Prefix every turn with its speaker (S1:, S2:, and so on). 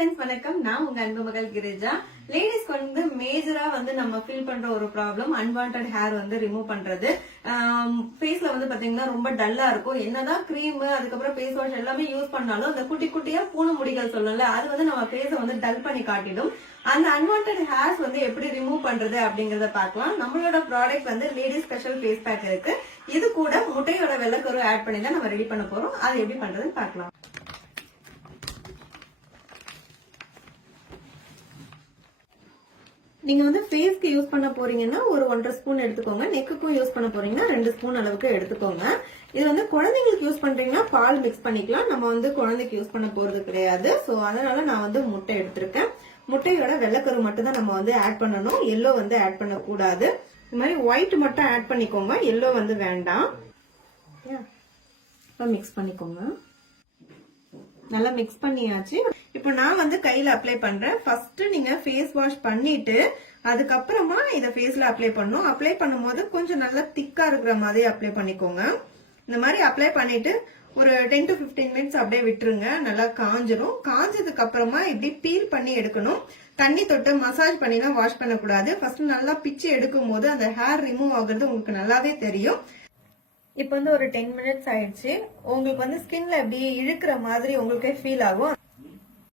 S1: Friends வணக்கம். நான் உங்க அன்பு மகள் கிரிஜா. லேடிஸ்க்கு வந்து மேஜரா வந்து நம்ம ஃபீல் பண்ற ஒரு ப்ராப்ளம் அன்வான்ட் ஹேர் வந்து ரிமூவ் பண்றது. ஃபேஸ்ல வந்து பாத்தீங்கன்னா ரொம்ப டல்லா இருக்கும். என்னதான் க்ரீம் அதுக்கப்புறம் ஃபேஸ் வாஷ் எல்லாமே யூஸ் பண்ணாலும் அந்த குட்டி குட்டியா பூணு முடிகள் சொல்லல அது வந்து நம்ம ஃபேஸ வந்து டல் பண்ணி காட்டிடும். அந்த அன்வான்ட் ஹேர்ஸ் வந்து எப்படி ரிமூவ் பண்றது அப்படிங்கறத பார்க்கலாம். நம்மளோட ப்ராடக்ட் வந்து லேடிஸ் ஸ்பெஷல் ஃபேஸ் பேக் இருக்கு. இது கூட முட்டையோட வெள்ளக்கரு ஆட் பண்ணி தான் நம்ம ரெடி பண்ண போறோம். அது எப்படி பண்றதுன்னு பார்க்கலாம். நீங்கள் வந்து ஃபேஸ்க்கு யூஸ் பண்ண போறீங்கன்னா ஒரு ஒன்றரை ஸ்பூன் எடுத்துக்கோங்க. நெக்குக்கும் யூஸ் பண்ண போறீங்கன்னா ரெண்டு ஸ்பூன் அளவுக்கு எடுத்துக்கோங்க. இது வந்து குழந்தைங்களுக்கு யூஸ் பண்றீங்கன்னா பால் மிக்ஸ் பண்ணிக்கலாம். நம்ம வந்து குழந்தைக்கு யூஸ் பண்ண போறது கிடையாது. ஸோ அதனால நான் வந்து முட்டை எடுத்திருக்கேன். முட்டையோட வெள்ளைக்கரு மட்டும் தான் நம்ம வந்து ஆட் பண்ணணும். எல்லோ வந்து ஆட் பண்ணக்கூடாது. இது மாதிரி ஒயிட் மட்டும் ஆட் பண்ணிக்கோங்க. எல்லோ வந்து வேண்டாம். இப்போ மிக்ஸ் பண்ணிக்கோங்க. நல்லா மிக்ஸ் பண்ணியாச்சு. இப்போ நான் வந்து கையில அப்ளை பண்றேன். ஃபர்ஸ்ட் நீங்க ஃபேஸ் வாஷ் பண்ணிட்டு அதுக்கப்புறமா இதை ஃபேஸ்ல அப்ளை பண்ணும் அப்ளை பண்ணும்போது கொஞ்சம் நல்லா திக்கா இருக்கிற மாதிரி அப்ளை பண்ணிக்கோங்க. இந்த மாதிரி அப்ளை பண்ணிட்டு ஒரு டென் டு 15 மினிட்ஸ் அப்படியே விட்டுருங்க. நல்லா காஞ்சிரும். காஞ்சதுக்கு அப்புறமா இப்படி பீல் பண்ணி எடுக்கணும். தண்ணி தொட்டு மசாஜ் பண்ணி தான் வாஷ் பண்ணக்கூடாது. ஃபர்ஸ்ட் நல்லா பிச்சு எடுக்கும் போது அந்த ஹேர் ரிமூவ் ஆகுறது உங்களுக்கு நல்லாவே தெரியும். இப்போ வந்து ஒரு டென் மினிட்ஸ் ஆயிடுச்சு. உங்களுக்கு வந்து ஸ்கின்ல அப்படியே இழுக்கிற மாதிரி உங்களுக்கே ஃபீல் ஆகும்.